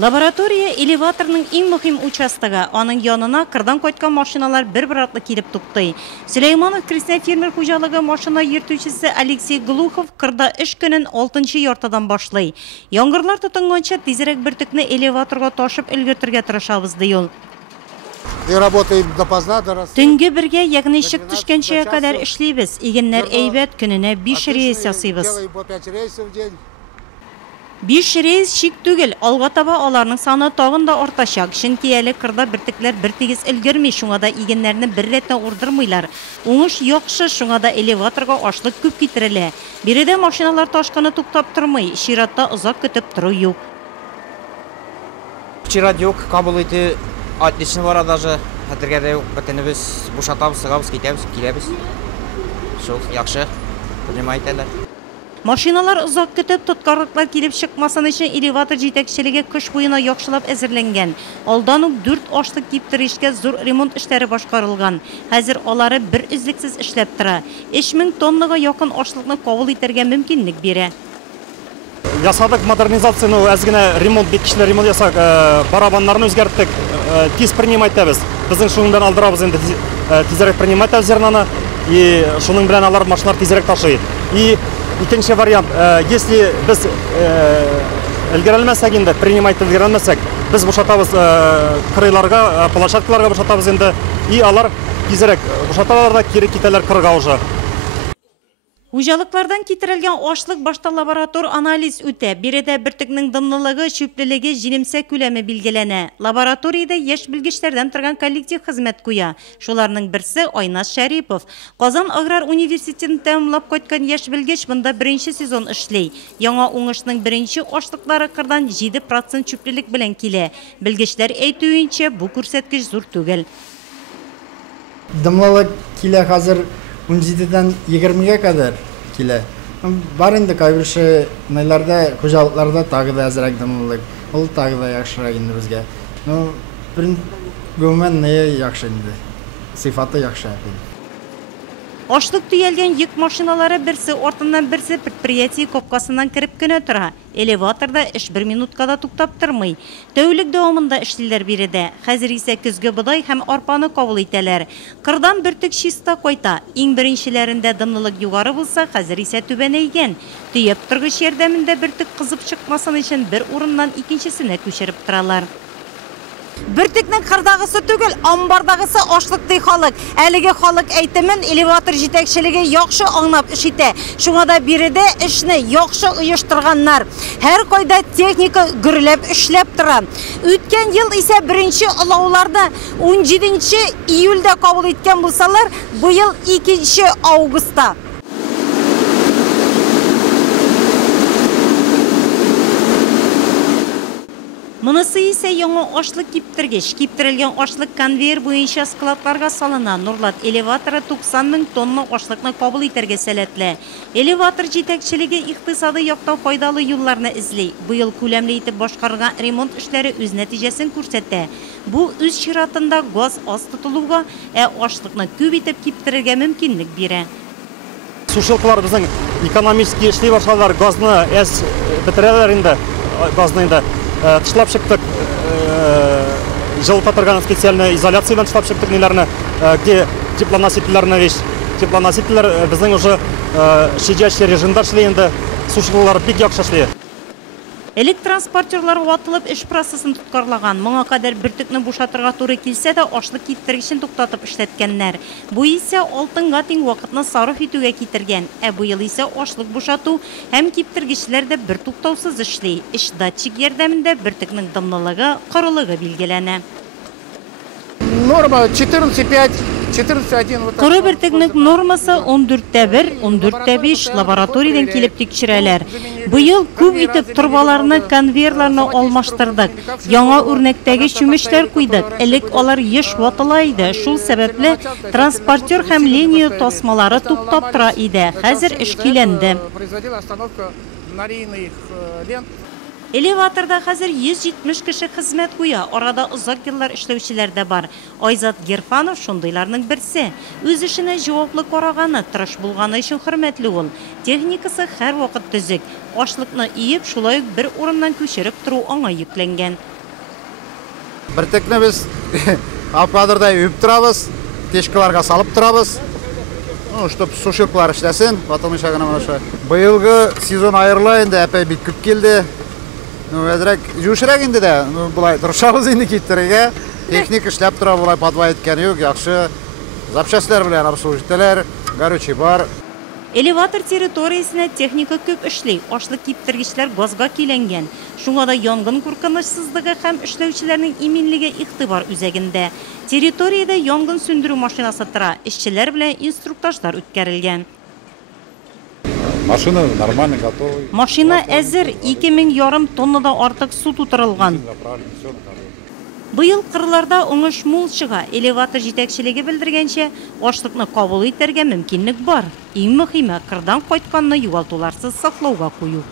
Лаборатория элеваторның иң мөһим участогы. Аның янына кырдан кайткан машиналар бер-бер артлы килеп туктый. Сөләйманов крестьян фермер хуҗалыгы машина йөртүчесе Алексей Глухов кырда эш көнен 6-нчы яртыдан башлый. Яңгырлар тотынганча тизрәк бөртекне элеваторга ташып өлгертергә тырышабыз ди ул. Төнге бергә, ягъни чык төшкәнчә кадәр эшлибез. Игеннәр әйбәт, көненә 5 рейс ясыйбыз. 5 рейс шик түгел, алга таба аларның саны тагын да артачак. Чөнки әле кырда бөртекләр бер тигез өлгерми, шуңа да игеннәрне бер рәттән урдырмыйлар. Уңыш яхшы, шуңа да элеваторга ашлык күп китерелә. Биредә машиналар ташкыны туктап тормый, чиратта озак көтеп тору юк. Чират юк, кабул ите отлично бара даже. Хәтергә дә юк, бөтенебез бушатабыз, сыгабыз, китәбез, киләбез. Шул яхшы. Понимаете? Машиналар озак көтеп тоткарлыклар килеп чыкмасын өчен элеватор җитәкчелеге кыш буена яхшылап әзерләнгән. Алдан ук 4 ашлык киптеришкә зур ремонт эшләре башкарылган. Хәзер алары бер үзлексез эшләп тора. 3000 тоннага якын ашлыкны кабул итәргә мөмкинлек бирә. Ясадык модернизацияны, әзгенә ремонт, бекишләр ремонт ясак, барабаннарны үзгәрттек, тиз принимать итәбез. Безнең шуның белән алдырабыз инде тизрәк принимать итәбез зернаны, и шуның белән алар машиналар тизрәк ташый. И икенче вариант, если без өлгерелмәсәк инде, принимать өлгерелмәсәк, без бушатабыз кырыйларга, площадкаларга бушатабыз инде, и алар тизрәк бушаталар да кире китәләр кырга уже. Хуҗалыклардан китерелгән ашлык башта лаборатор анализ үтә. Биредә бөртекнең дымлылыгы, чүплелеге, җилемсә күләме билгеләнә. Лабораториядә яшь белгечләрдән торган коллектив хезмәт куя. Шуларның берсе Айназ Шәрипов. Казан аграр университетын тәмамлап кайткан яшь белгеч монда беренче сезон эшли. Яңа уңышның беренче ашлыклары кырдан 7% чүплелек белән килә. Белгечләр әйтүенчә, бу күрсәткеч зур түгел. Дымлылык килә хәзер 17-дән 20-гә кадәр килә. Бар инде кайберше найларда, хуҗалыкларда тагы да әзрәк дымлылык. Ул тагы да яхшырак инде безгә. Гомумән яхшы инде. Сыйфаты яхшы. Ашлык төялгән йөк машиналары берсе артыннан берсе предприятие капкасыннан кирип кенә тора. Элеваторда эш 1 минутка да туктап тормый. Тәүлек дәвамында эшлиләр биредә. Хәзер исә көзге бодай һәм арпаны кабул итәләр. Кырдан бөртек чиста кайта. Иң беренчеләрендә дымлылык югары булса, хәзер исә түбәнәйгән. Төяп торгыч ярдәмендә бөртек кызып чыкмасын өчен бер урыннан икенчесенә күчереп торалар. Бөртекнең кырдагысы түгел, амбардагысы ашлык ди халык. Әлеге халык әйтемен элеватор җитәкчелеге яхшы аңлап эш итә. Шуңа да биредә эшне яхшы оештырганнар. Һәр кайда техника гөрләп эшләп тора. Үткән ел исә беренче алауларда 17 июльдә кабул иткән булсалар, бу ел 2 августта. Монысы исә яңа ашлык киптергеч. Киптерелгән ашлык конвейер буенча складларга салына. Нурлат элеваторы 90 000 тонна ашлыкны кабул итәргә сәләтле. Элеватор җитәкчелеге икътисади яктан файдалы юлларны эзли. Бу ел күләмле итеп башкарылган ремонт эшләре үз нәтиҗәсен күрсәтә. Бу үз чиратында газ аз тотылуга, ашлыкны күп итеп киптерергә мөмкинлек бирә. Сушилкалар безнең экономически эшли башладылар, газны бетерәләр инде, газны инде. Тышлап чыктык, жылыта торган специальная изоляциядан тышлап чыктык неләрне, где теплоносительләрне веш. Теплоносительләр безнең уже сидячий режимда эшли инде, сушилкалар бик яхшы эшли. Электротранспортерлар ватылып эш процессын тоткарлаган. Моңа кадәр бөртекне бушатырга туры килсә дә ашлык киптергечен туктатып эшләткәннәр. Бу исә алтынга тиң вакытны сарыф итүгә китергән. Бу ел исә ашлык бушату һәм киптергечләр дә бер туктаусыз эшли. Эш датчик ярдәмендә бөртекнең дымлылыгы, корылыгы билгеләнә. Норма 14,5, 14,1. Коры бөртекнең нормасы 14,1, 14,5 лабораториядан килеп тикшерәләр. Бу ел күп итеп турбаларны, конвейерларны алмаштырдык. Яңа үрнәктәге чүмечләр куйдык. Элек алар еш ватыла иде. Шул сәбәпле транспортер һәм линия тасмалары туктап тора иде. Хәзер эш киләнде. Элеваторда хәзер 170 кеше хезмәт куя, арада озак еллар эшләүчеләр дә бар. Айзат Герфанов шундыйларның берсе. Үз эшенә җаваплы караганы, тырыш булганы өчен хөрмәтле ул. Техникасы һәр вакыт төзек. Ашлыкны иеп, шулай ук бер урыннан күчереп тору аңа йөкләнгән. Бертекне без ападырда үп торабыз, тешкаларга салып торабыз. Чтобы сушилкалар эшләсен, потом ишә гына моны шулай. Быелгы сезон аерыла инде, әпәй бик күп килде. Әзрәк жушрак инде дә, булай тырышабыз инде киттерергә. Техник эшләп тора, булай подвай иткән юк, яхшы запчастлар белән обслуживателләр, горючий бар. Элеватор территориясенә техника күп эшли, ашлык киптергечләр газга киләнгән. Шуңа да янгын куркынычсызлыгы һәм эшләүчеләрнең иминлеге игътибар үзәгендә. Территориядә янгын сүндерү машинасы тора, эшчеләр белән инструктажлар үткәрелгән. Машина нормально готова. Машина әзер, 2500 тоннада артык су тутырылган. Быел кырларда уңыш мул чыга. Элеватор җитәкчелеге белдергәнчә, ашлыкны кабул итәргә мөмкинлек бар. Иң мөһиме, кырдан кайтканны югалтуларсыз саклауга кую.